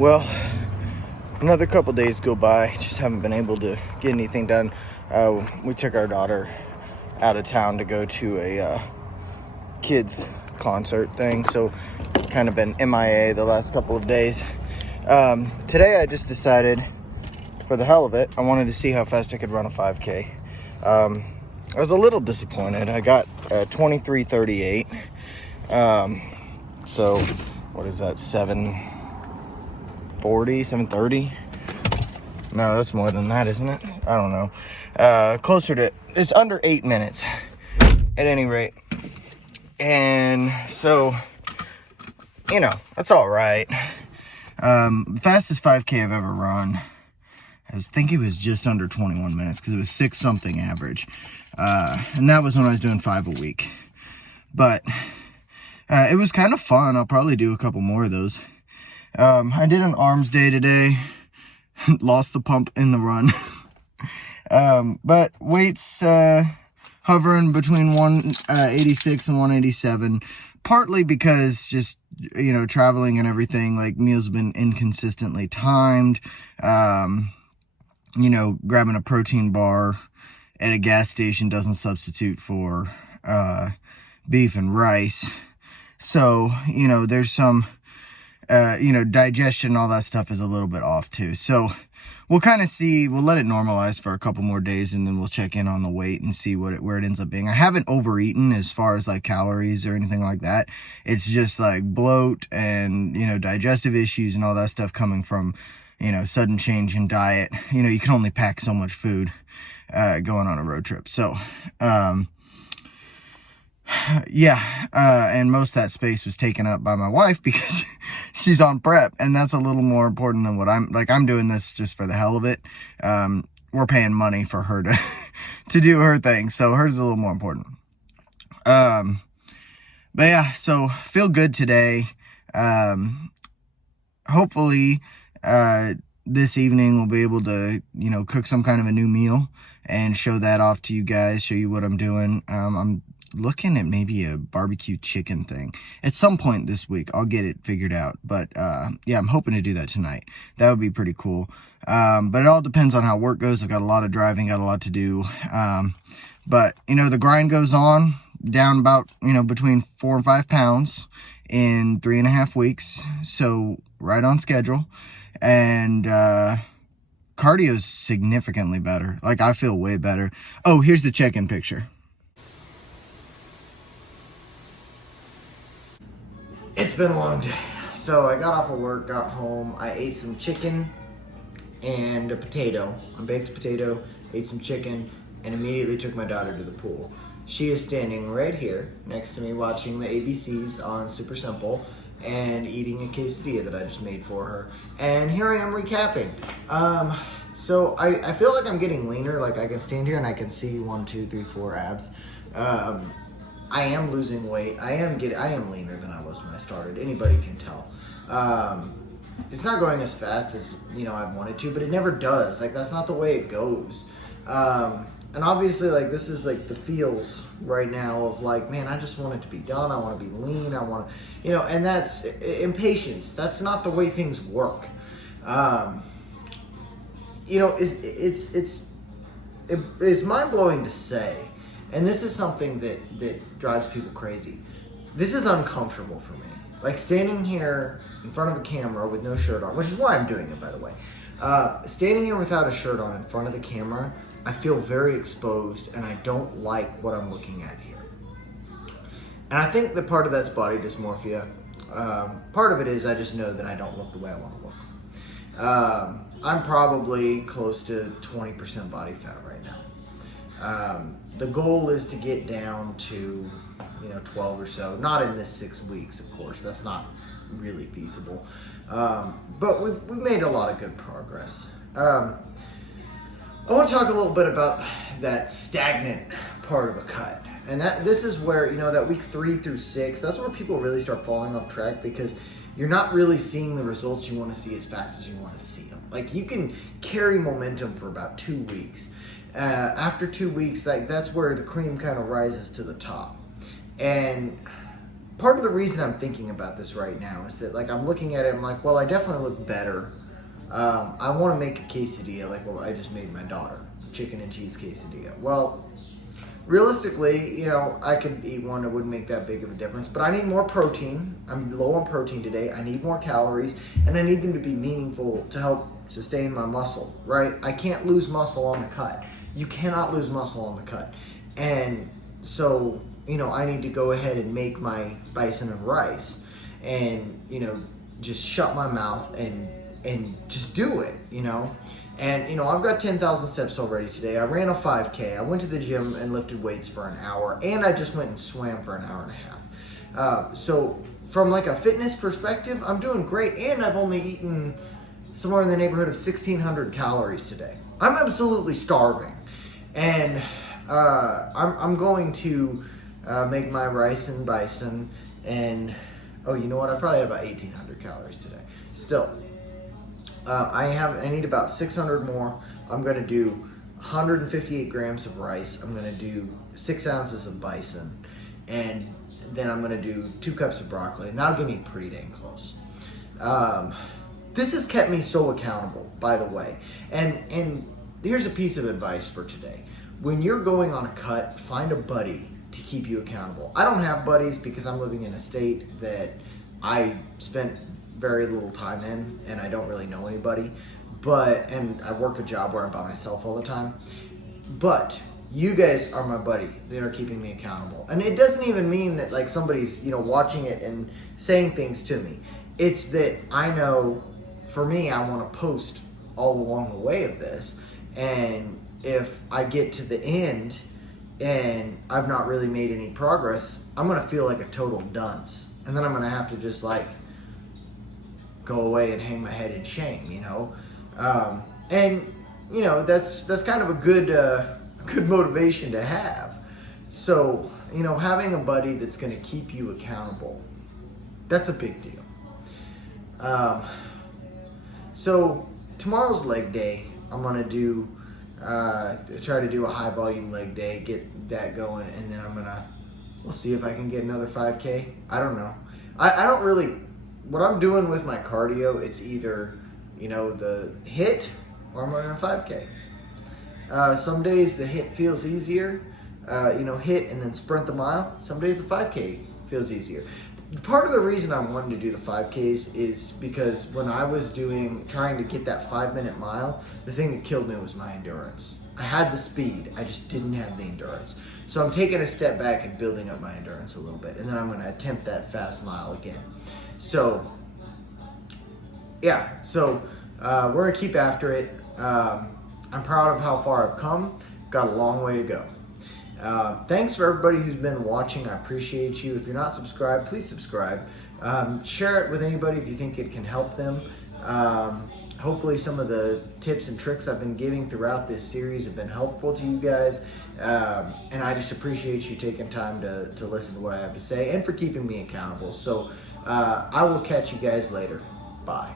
Well, another couple days go by. Just haven't been able to get anything done. We took our daughter out of town to go to a kids concert thing, so kind of been MIA the last couple of days. Today I just decided, for the hell of it, I wanted to see how fast I could run a 5K. I was a little disappointed. I got 23:38. So what is that, 7:40, 7:30? No, that's more than that, isn't it? I don't know. Closer to, it's under 8 minutes at any rate. And so, that's all right. Fastest 5K I've ever run, I think it was just under 21 minutes because it was 6 something average. And that was when I was doing 5 a week. But it was kind of fun. I'll probably do a couple more of those. I did an arms day today. Lost the pump in the run. But weights hovering between 186 and 187. Partly because just, traveling and everything, like meals have been inconsistently timed. Grabbing a protein bar at a gas station doesn't substitute for beef and rice. So, there's some, digestion and all that stuff is a little bit off too. So we'll kind of see, we'll let it normalize for a couple more days and then we'll check in on the weight and see where it ends up being. I haven't overeaten as far as like calories or anything like that. It's just like bloat and, digestive issues and all that stuff coming from, sudden change in diet. You can only pack so much food going on a road trip. So, and most of that space was taken up by my wife because she's on prep, and that's a little more important than what I'm doing this just for the hell of it. We're paying money for her to do her thing, so hers is a little more important. But yeah, so feel good today. Hopefully, this evening we'll be able to, cook some kind of a new meal and show that off to you guys, show you what I'm doing. I'm looking at maybe a barbecue chicken thing at some point this week. I'll get it figured out, but I'm hoping to do that tonight. That would be pretty cool. But it all depends on how work goes. I've got a lot of driving, got a lot to do. But the grind goes on, down about between 4 and 5 pounds in 3.5 weeks, so right on schedule. And cardio is significantly better. Like, I feel way better. Oh, here's the check-in picture. It's been a long day. So I got off of work, got home, I ate some chicken and a potato, a baked potato, ate some chicken, and immediately took my daughter to the pool. She is standing right here next to me watching the ABCs on Super Simple and eating a quesadilla that I just made for her. And here I am recapping. So I feel like I'm getting leaner. Like, I can stand here and I can see 1, 2, 3, 4 abs. I am losing weight. I am leaner than I was when I started. Anybody can tell. It's not going as fast as, I wanted to, but it never does. Like, that's not the way it goes. And obviously, like, this is like the feels right now of like, man, I just want it to be done. I want to be lean. I want to, and that's impatience. That's not the way things work. It's mind-blowing to say. And this is something that drives people crazy. This is uncomfortable for me. Like, standing here in front of a camera with no shirt on, which is why I'm doing it, by the way. Standing here without a shirt on in front of the camera, I feel very exposed, and I don't like what I'm looking at here. And I think that part of that's body dysmorphia. Part of it is I just know that I don't look the way I want to look. I'm probably close to 20% body fat right now. The goal is to get down to, 12 or so. Not in this 6 weeks, of course. That's not really feasible. But we've made a lot of good progress. I want to talk a little bit about that stagnant part of a cut. And this is where, that week 3 through 6, that's where people really start falling off track because you're not really seeing the results you want to see as fast as you want to see them. Like, you can carry momentum for about 2 weeks. After 2 weeks, that's where the cream kind of rises to the top. And part of the reason I'm thinking about this right now is that, like, I'm looking at it, I'm like, well, I definitely look better. I want to make a quesadilla like what I just made my daughter, chicken and cheese quesadilla. Well, realistically, you know, I could eat one, it wouldn't make that big of a difference, but I need more protein. I'm low on protein today. I need more calories, and I need them to be meaningful to help sustain my muscle, right? I can't lose muscle on the cut. You cannot lose muscle on the cut. And so, you know, I need to go ahead and make my bison and rice and, you know, just shut my mouth and just do it, you know? And, you know, I've got 10,000 steps already today. I ran a 5K. I went to the gym and lifted weights for an hour, and I just went and swam for an hour and a half. So from like a fitness perspective, I'm doing great, and I've only eaten somewhere in the neighborhood of 1,600 calories today. I'm absolutely starving, and I'm going to make my rice and bison, and oh, you know what? I probably had about 1,800 calories today. Still, I need about 600 more. I'm gonna do 158 grams of rice. I'm gonna do 6 ounces of bison, and then I'm gonna do 2 cups of broccoli, and that'll get me pretty dang close. This has kept me so accountable, by the way. And here's a piece of advice for today. When you're going on a cut, find a buddy to keep you accountable. I don't have buddies because I'm living in a state that I spent very little time in, and I don't really know anybody. And I work a job where I'm by myself all the time. But you guys are my buddy. They are keeping me accountable. And it doesn't even mean that like somebody's, you know, watching it and saying things to me. It's that I know, for me, I want to post all along the way of this. And if I get to the end and I've not really made any progress, I'm going to feel like a total dunce. And then I'm going to have to just like go away and hang my head in shame, you know? And you know, that's kind of a good motivation to have. So, you know, having a buddy that's going to keep you accountable, that's a big deal. So tomorrow's leg day, I'm going to do, try to do a high volume leg day, get that going, and then we'll see if I can get another 5K. I don't know. I don't really, what I'm doing with my cardio, it's either, you know, the HIIT or I'm running a 5K. Some days the HIIT feels easier, you know, HIIT and then sprint the mile. Some days the 5K feels easier. Part of the reason I wanted to do the 5Ks is because when I was trying to get that 5-minute mile, the thing that killed me was my endurance. I had the speed, I just didn't have the endurance. So I'm taking a step back and building up my endurance a little bit, and then I'm gonna attempt that fast mile again. So, yeah, we're gonna keep after it. I'm proud of how far I've come. Got a long way to go. Thanks for everybody who's been watching. I appreciate you. If you're not subscribed, please subscribe. Share it with anybody if you think it can help them. Hopefully some of the tips and tricks I've been giving throughout this series have been helpful to you guys. And I just appreciate you taking time to listen to what I have to say and for keeping me accountable. So I will catch you guys later. Bye.